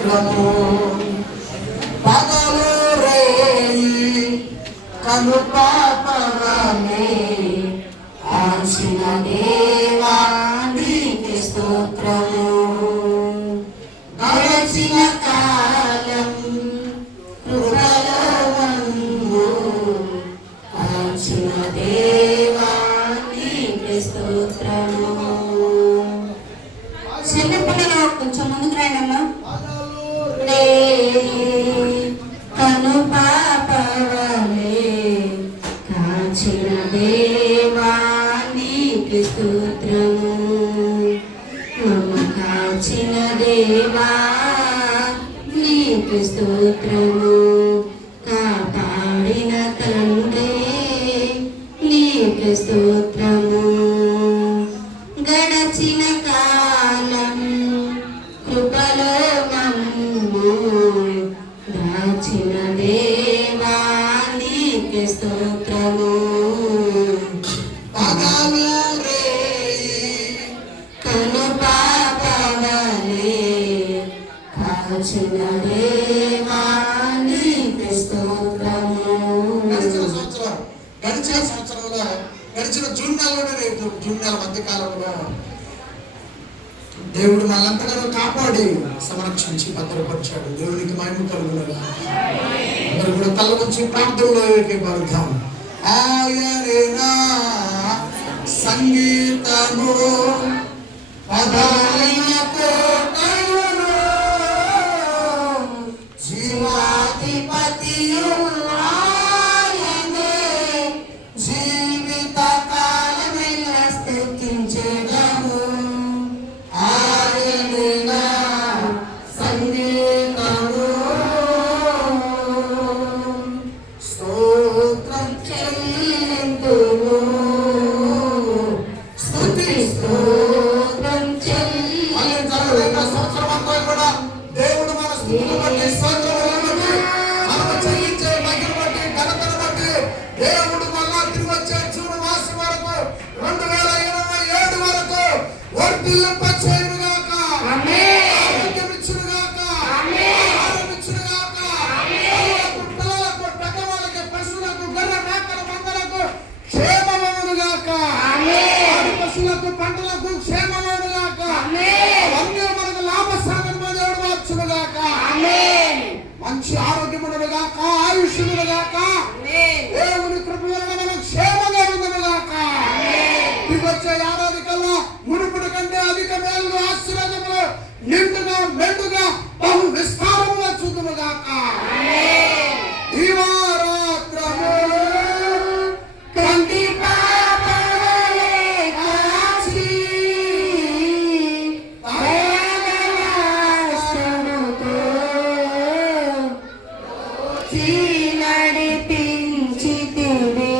స్తోత్రము. పగలు రేయి కను పాపమే కాచిన దేవా నీకే స్తోత్రము. గడచిన కాలం కృపలో నన్ను కాచిన దేవా నీకే స్తోత్రము. చిన్నపిల్లలు కొంచెం ముందుకు రాయమ్మా. కను పాపవలే కాచిన దేవా నీకే స్తోత్రము. మమ్మ కాచిన దేవా నీకే స్తోత్రము. కాపాడిన తండ్రి నీకే స్తోత్రము. గడచిన కాలం కృపలో మమ్ము దాచిన దేవా నీకే స్తోత్రము. పగలు రేయి కను పాపవలే కాచిన దేవా నీకే స్తోత్రము. గడిచిన సంవత్సరంలో గడిచిన జూన్ నెల మధ్య కాలంలో దేవుడు మనంతగానో కాపాడి సంరక్షించి భద్రపరిచాడు. దేవునికి మహిమ కలుగును. అందరూ కూడా తల వచ్చి ప్రార్థనలో ఏకీభవిద్దాం. ఆయనేనా సంగీతము పదాలైన కోటయును జీవాధిపతియు ఆయనే జీవిత కాలమైన స్తుతించెదము. ఆయనేనా సంగీతము స్తోత్రం చెల్లింతుము. స్తుతి స్తోత్రం చెల్లింతుము. సంవత్సరం అంతా కూడా దేవుడు మన స్తుతులు బట్టి స్తోత్రములను బట్టి మనము చెల్లించే మహిమను బట్టి ఘనతను బట్టి దేవుడు మళ్ళా తిరిగి వచ్చే జూన్ మాసం వరకు 2027 వరకు వర్ధిల్లింప చేయునుగాక. ఆరోగ్యం ఇచ్చునుగాక. ఆహారం ఇచ్చునుగాక. పిల్లలకు పెద్దవాళ్ళకి పశువులకు గొర్రె మేకల మందలకు క్షేమమవునుగాక. పశువులకు పంటలకు క్షేమమవునుగాక. అన్నీ మనకు లాభసాధనము దేవుడు మార్చునుగాక. మంచి ఆరోగ్యమునుగాక. ఆయుష్యునుగాక. దేవుని కృప వలన మనం క్షేమంగా ఉండునుగాక. తిరిగి వచ్చే ఏడాది కల్లా మునుపటి కంటే అధిక మేలు ఆశీర్వాదములు నిండుగా మెండుగా బహు విస్తారముగా చూదునుగాక. దివారాత్రము కంటి పాపవలే కాచి దయగల హస్తముతో నడిపించితివి.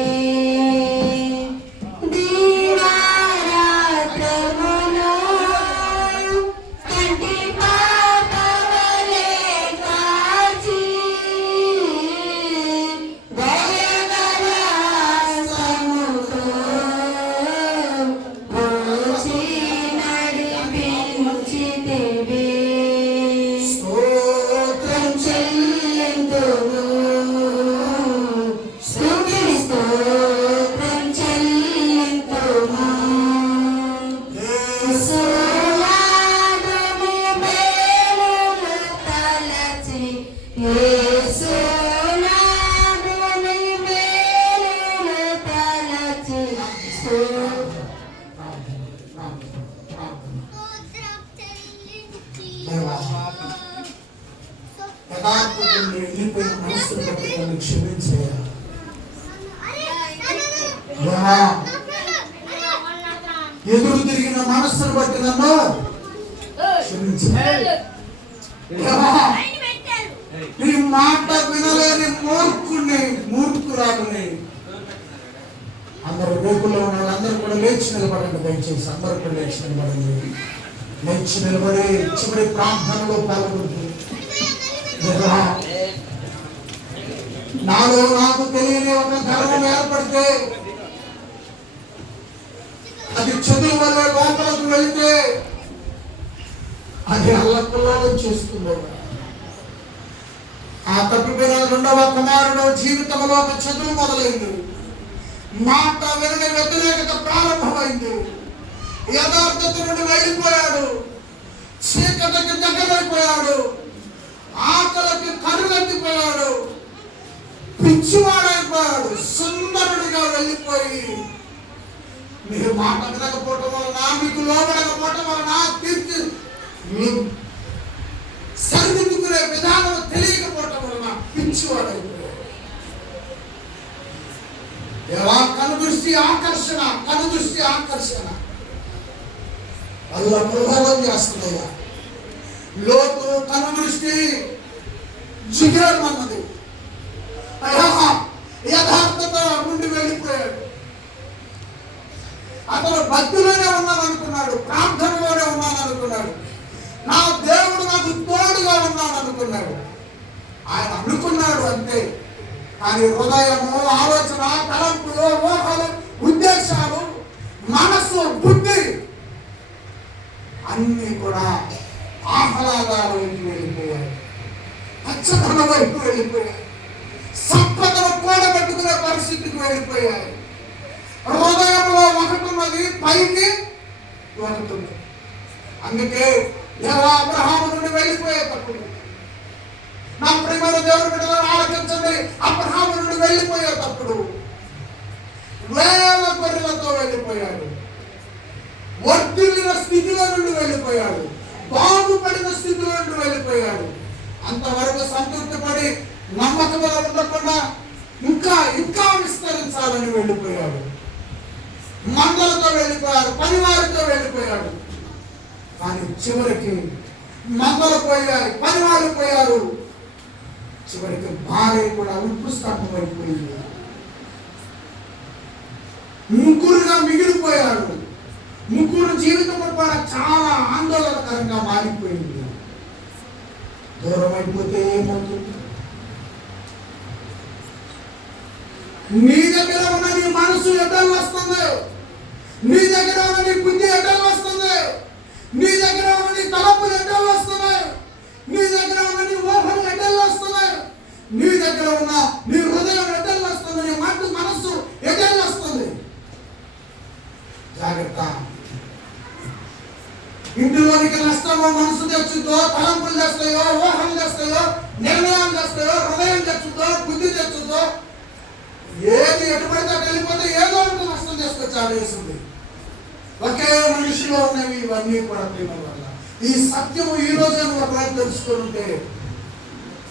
దివారాత్రములో కంటి పాపవలే కాచి దయగల హస్తముతో పోచి నడిపించితివి. స్తోత్రం చెల్లింతుము. స్తుతి స్తోత్రం చెల్లింతుము. యేసునాథుని మేలులు తలచి యేసునాథుని మేలులు తలచి యథార్థుని వెళ్ళిపోయిన మనసును బట్టి నన్ను క్షమించేయ. ఎదురు తిరిగిన మనస్సును బట్టి నన్ను క్షమించేయ. నీ మాట వినలేని మూర్ఖురాలని అందరూ రేపుల్లో ఉన్న వాళ్ళందరూ కూడా లేచి నిలబడండి. దయచేసి అందరూ కూడా లేచి నిలబడండి. లేచి నిలబడి చివరి ప్రార్థనలో పాల్గొంటుంది. నాలో నాకు తెలియని ఒక గర్వం ఏర్పడితే అది చదువు వల్ల లోపలకు వెళితే అది అల్లకల్లోలం చేస్తుంది. ఆ తప్పిపోయిన రెండవ కుమారుడు జీవితంలో ఒక చదువు మొదలైంది. మాట వినని వ్యతిరేకత ప్రారంభమైంది. యథార్థత నుండి వెళ్ళిపోయాడు. చీకటికి దగ్గరైపోయాడు. ఆకలికి కరుగెత్తిపోయాడు. పిచ్చివాడైపోయాడు. సుందరుడిగా వెళ్ళిపోయి మీరు మాట వినకపోవటం వలన, మీకు లోబడకపోవటం వలన, తీర్చి సరిదిద్దుకునే విధానం తెలియకపోవటం వలన పిచ్చివాడైపోయాడు. దేవా కనుదృష్టి ఆకర్షణ, కనుదృష్టి ఆకర్షణ వల్ల ప్రభావం చేస్తున్నాయా. లోతు కనుదృష్టి జిగేమన్నది. యథార్థత నుండి వెళ్ళిపోయాడు. అతను భక్తిలోనే ఉన్నాననుకున్నాడు, ప్రార్థనలోనే ఉన్నాననుకున్నాడు, నా దేవుడు నాకు తోడుగా ఉన్నాననుకున్నాడు. ఆయన అనుకున్నాడు అంతే. కానీ హృదయము, ఆలోచన, తలంపులు, ఊహలు, ఉద్దేశాలు, మనస్సు, బుద్ధి అన్నీ కూడా ఆహ్లాదాల వైపు వెళ్ళిపోయాయి. పచ్చదనం వైపు వెళ్ళిపోయాయి. సంపదను కూడబెట్టుకునే పరిస్థితికి వెళ్ళిపోయాయి. హృదయంలో ఒకటి ఉన్నది, పైకి ఒకటి ఉంది. అందుకే దేవా అబ్రహాము నుండి వెళ్ళిపోయేటప్పుడు, నా ప్రియమైన దేవుని బిడ్డలను ఆలోచించండి, అబ్రహాము నుండి వెళ్ళిపోయేటప్పుడు వేల గొర్రెలతో వెళ్ళిపోయాడు. వర్ధిల్లిన స్థితిలో నుండి వెళ్ళిపోయాడు. బాగుపడిన స్థితిలో నుండి వెళ్ళిపోయాడు. అంతవరకు సంతృప్తి పడి నమ్మకంగా ఉండకుండా ఇంకా ఇంకా విస్తరించాలని వెళ్ళిపోయాడు. మందలతో వెళ్ళిపోయాడు, పనివారితో వెళ్ళిపోయాడు. కానీ చివరికి మందలు పోయాయి, పనివారు పోయారు. చివరికి భార్య కూడా ఉప్పు స్తంభం అయిపోయింది. ముగ్గురుగా మిగిలిపోయాడు. ముగ్గురు జీవితం కూడా చాలా ఆందోళనకరంగా మారిపోయింది. దూరం అయిపోతే ఏమవుతుంది? నీ దగ్గర ఉన్న నీ మనసు ఎటల్ వస్తుంది, నీ దగ్గర ఉన్న నీ బుద్ధి ఎటల్ వస్తుంది, నీ దగ్గర ఉన్న నీ తలపులు ఎటల్ వస్తున్నాయి, నీ దగ్గర ఉన్న నీ ఊహలు ఎటల్ వస్తున్నాయి, నీ దగ్గర ఉన్న నీ హృదయం ఎటల్ వస్తుంది, నీ మనసు ఎటల్ వస్తుంది. జాగ్రత్త. ఇంటిలోనికి నష్టమో మనసు తెచ్చుతో, తలంపులు తెస్తాయో, ఊహలు తెస్తాయో, నిర్ణయాలు తెస్తాయో, హృదయం తెచ్చుతో, బుద్ధి తెచ్చుతో, ఏది ఎటుపడితే వెళ్ళిపోతే ఏదో ఒకటి నష్టం చేసుకొచ్చి ఆడేస్తుంది. ఒకే మనిషిలో ఉన్నవి ఇవన్నీ కూడా ప్రేమ వల్ల. ఈ సత్యము ఈ రోజే ఒకవేళ తెలుసుకుంటే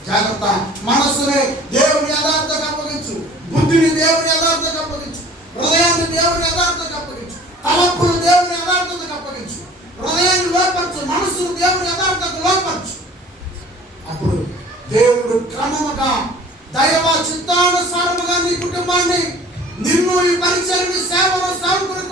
జాగ్రత్త. మనస్సుని దేవుని యథార్థకు అప్పగించు, బుద్ధిని దేవుని యథార్థకు అప్పగించు, హృదయాన్ని దేవుని యథార్థకు అప్పగించు, తలంపులు దేవుని యథార్థకు అప్పగించు, హృదయాన్ని లోపరచు, మనస్సును దేవుని యథార్థకు లోపరచు. అప్పుడు దేవుడు క్రమముగా దైవ చిత్తానుసారముగా నీ కుటుంబాన్ని, నిన్ను, ఈ పరిచయాన్ని, సేవను, సేవకుని